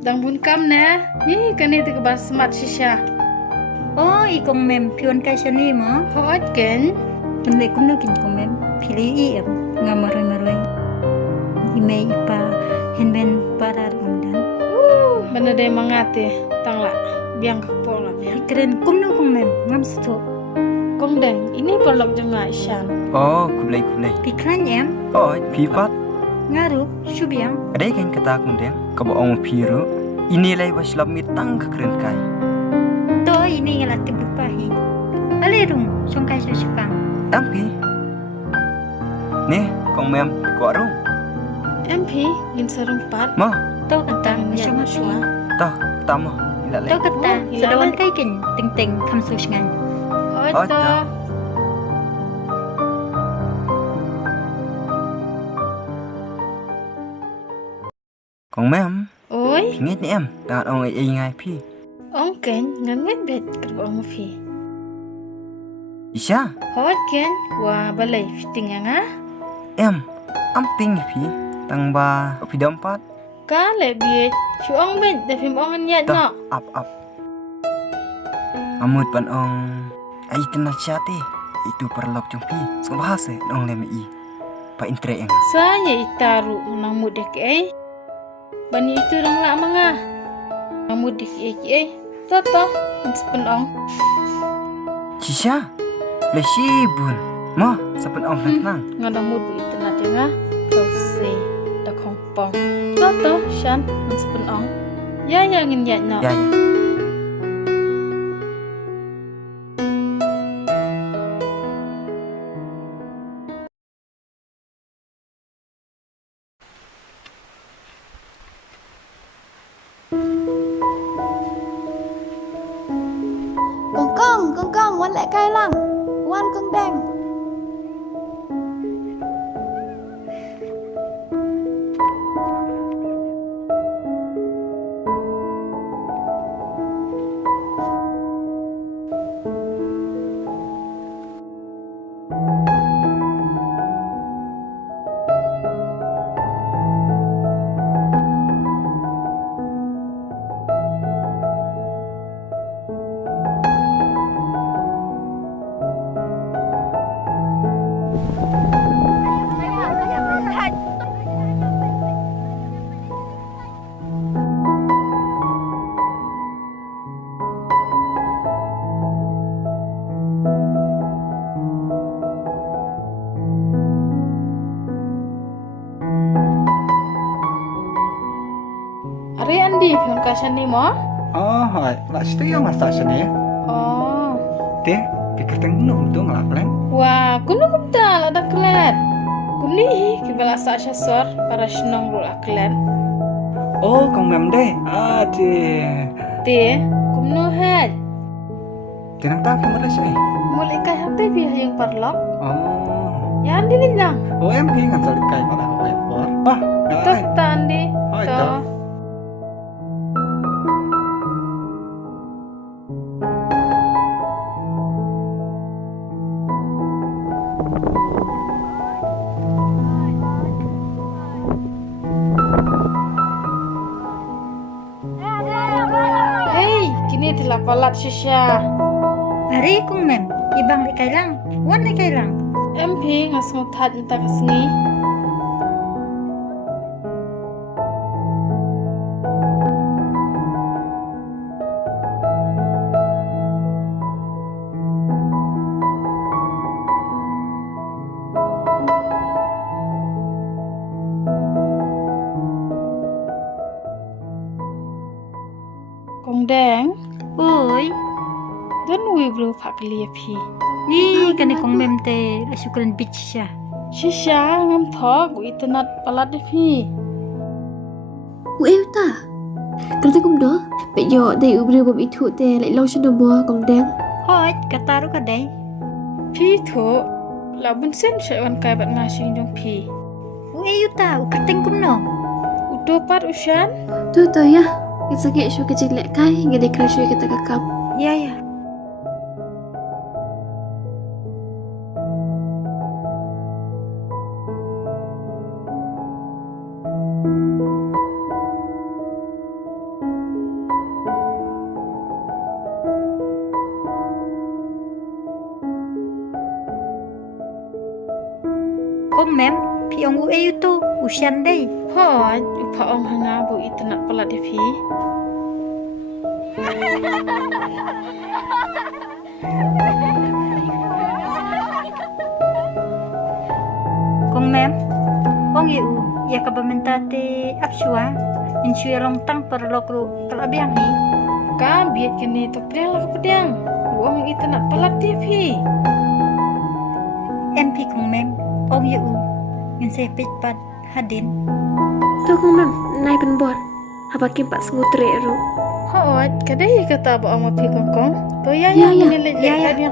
Dang bun kam na. Ni kani te ka smart shisha. Oh, ikong mem pion kay siya ni mo. Hot ken. Hindi ko na kong mem. Pili nga maroy-maroy. Imay ipa henben para ramdan. Bana de mangate tangla. Biang ka pola ya. Keren kong mem ngam sito. Kong deng ini perlok jenga isyan. Oh, kulay. Pikran em Oh, pipat. ngaru syubiang. Ada kan kata kung deng, kabaong piru. Inilay was love mitang kekeren kai. To ini ngalat tibupahi. Alerung songkai siya sipang. Ampi. Nih, kong mem ko arung. MP gin serempat. Mo, To kata Ya siya shua. toh tamo. Ilale. To kata Oh, sadawan ilalay. kay kin ting kamsu shngan. Hot Hot to. to. Kong mem, Oi, pingit ni em, tangan ong ay ngai pi. ong ken nganget bet kerba ong fi. Isya, Hot ken wa balai fitting yang ah. em, am ting pi. Tang ba, pi dampat. Ka le biet chu ong bet de phim ong nyat Toh, no. up. Amut pan ong ay tenat syate. Itu perlok jong pi. Song bahasa ong leme i. Pa intre yang. Saya itaru nang mudik eh. Bani itu rang la manga. Nang mudik eh. Toto, sepen ong. Cisya, le sibun. Mo, sapen ong nang. Ngadang mudu itu nanti nga. Kau se da kong pong. Toto, shan, sepen ong. Ya ngin nyat no. Ya. Con conวันlại cay lăng quan con đen Ari andi pion kashan ni mo? Oh, hai, lah situ yang masa sini. Oh. Teh, pikir tengok tu ngelak len. Wah, kuno kumta ada klan. Kumni kibala sa sor para shnong ro aklan. Oh, kong mem deh. Ah, teh. Te, kumno hat. Tenang tak kamu sih. Mulai kai hante bi yang parlok. Oh. Ya andi linjang. Oh, em pi ngan salit kai malah oh em por. Wah, ngelak Tok len. ta andi. Oh, To. itu. Hey, kini telah palat shisha. Ari kong mem ibang ikay lang. Wan ikay lang. MP ngas ngutat nta kasngi. Kong deng, Uy, don wi bro pak liya pi. ni kani kong mem te syukuran beach siya. Shisha ngam thok wi tenat palat de pi. u yêu ta kerja kum đó bây giờ đây u brio gom itu te lại lâu cho nó bùa con đen Hoy, kataru ka day. Pi tho, la bun sen wan kai bat ngasing jong pi. Uy yuta, ukating kum no. Udo pat ushan. tôi ya cái sự kiện cho cái chuyện lẽ cái nghe đây khai suy cái ta cả cặp Ya ya. Kong mem, pi ong u e tu, usian dei. Hoi, upa ong hanga bu itu nak pelat dia pi. Kong mem, ong yu, ya ka bamenta te apsua, insue long tang perlok ru kalabiang hi. Ka biat kini tak pedang lah pedang. Ong itu nak pelat dia pi. MP kong mem, ong yu, ngin se pit pat hadin. Tu kong mam, nai penbor. Apa kimpak sengutre ru. Hoi, kadai kata ba ong pi kongkong. To ya Ya, ya ya. menilai Ya, ya. dia.